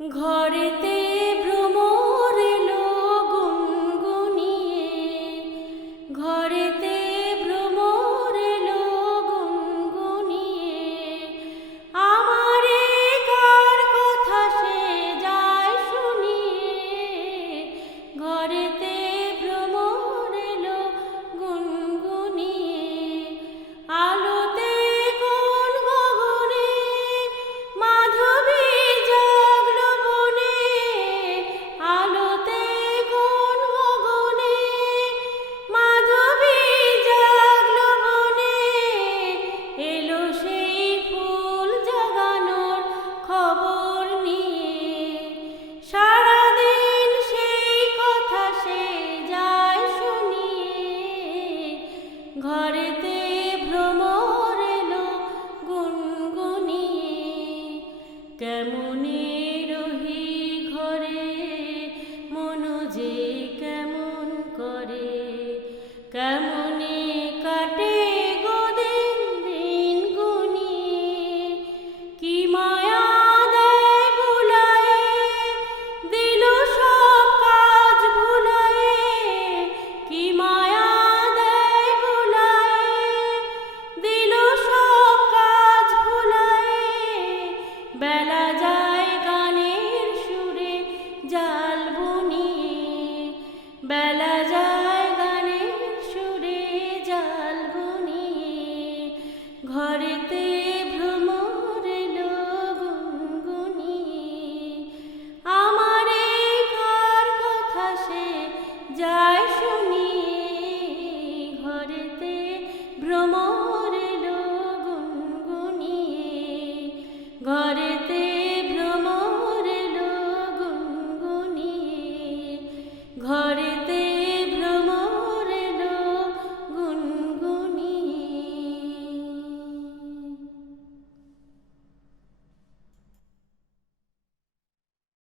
ঘরেতে ভ্রমর এলো গুনগুনিয়ে, ঘরেতে ভ্রমর এলো গুনগুনিয়ে। আমারে কার কথা সে যায় শুনিয়ে, ঘরেতে ভ্রমর এলো গুনগুনিয়ে। আলোতে কোন গগনে মাধবী জাগলো বনে, আলোতে কোন গগনে মাধবী জাগলো বনে। এলো সেই ফুল জাগানোর খবর নিয়ে, সারাদিন সেই কথা সে যায় শুনিয়ে। ঘরেতে ভ্রমর এলো গুনগুনিয়ে, কেমনে